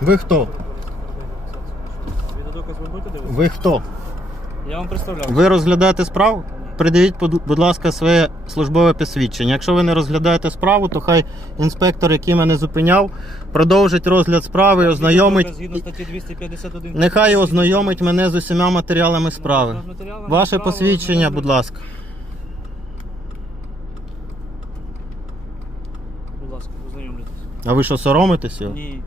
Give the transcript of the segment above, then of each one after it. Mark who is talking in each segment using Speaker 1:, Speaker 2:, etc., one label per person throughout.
Speaker 1: Ви хто?
Speaker 2: Відеодоказ ви будете дивитися?
Speaker 1: Ви хто?
Speaker 2: Я вам представляв.
Speaker 1: Ви розглядаєте справу? Придивіть, будь будь ласка, своє службове посвідчення. Якщо ви не розглядаєте справу, то хай інспектор, який мене зупиняв, продовжить розгляд справи і ознайомить.
Speaker 2: Згідно статті 251.
Speaker 1: Нехай ознайомить мене з усіма матеріалами справи.
Speaker 2: Матеріалами
Speaker 1: Ваше
Speaker 2: справи
Speaker 1: посвідчення, будь ласка.
Speaker 2: Будь ласка, ознайомлюйтесь.
Speaker 1: А ви що соромитесь його?
Speaker 2: Ні.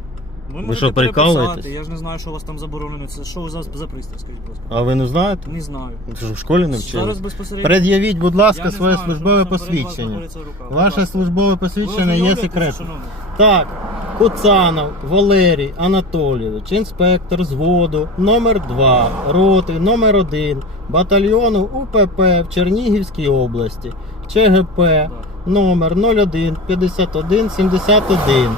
Speaker 2: Ви, можете
Speaker 1: що, прикалуєтесь?
Speaker 2: Я ж не знаю, що у вас там заборонено. Це що за, за пристрій, скажіть, будь ласка.
Speaker 1: А ви не знаєте?
Speaker 2: Не знаю.
Speaker 1: Ви що, в школі не вчили?
Speaker 2: Зараз безпосередньо.
Speaker 1: Пред'явіть, будь ласка, своє
Speaker 2: знаю,
Speaker 1: службове посвідчення. Ваше службове посвідчення є секретом. Так, Куцанов Валерій Анатолійович, інспектор зводу номер 2 роти номер 1 батальйону УПП в Чернігівській області, ЧГП номер 01 51 71.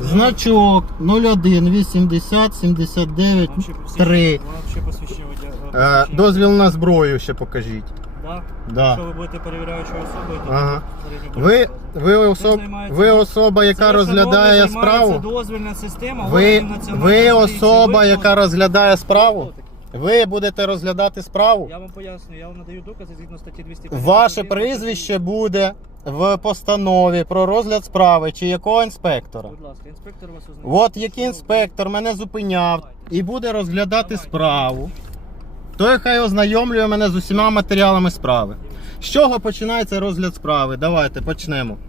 Speaker 1: Значок 01 80 79
Speaker 2: Вам ще посвідчення-
Speaker 1: 3.
Speaker 2: Вам ще посвідчення водя-
Speaker 1: Е. Дозвіл на зброю ще покажіть.
Speaker 2: Да?
Speaker 1: Да.
Speaker 2: Якщо ви будете перевіряючою особою, то
Speaker 1: Ага.
Speaker 2: безпосередньо
Speaker 1: Ви, ви, особ, ви особа, яка розглядає справу.
Speaker 2: дозвільна система.
Speaker 1: Ви,
Speaker 2: органів Національної
Speaker 1: ви
Speaker 2: поліції.
Speaker 1: особа, яка розглядає справу. Ви будете розглядати справу.
Speaker 2: Я вам поясню, я вам надаю докази згідно статті 250.
Speaker 1: Ваше прізвище буде в постанові про розгляд справи чи якого інспектора.
Speaker 2: Будь ласка, інспектор вас ознайомить.
Speaker 1: От який інспектор мене зупиняв і буде розглядати справу, той хай ознайомлює мене з усіма матеріалами справи. З чого починається розгляд справи? Давайте почнемо.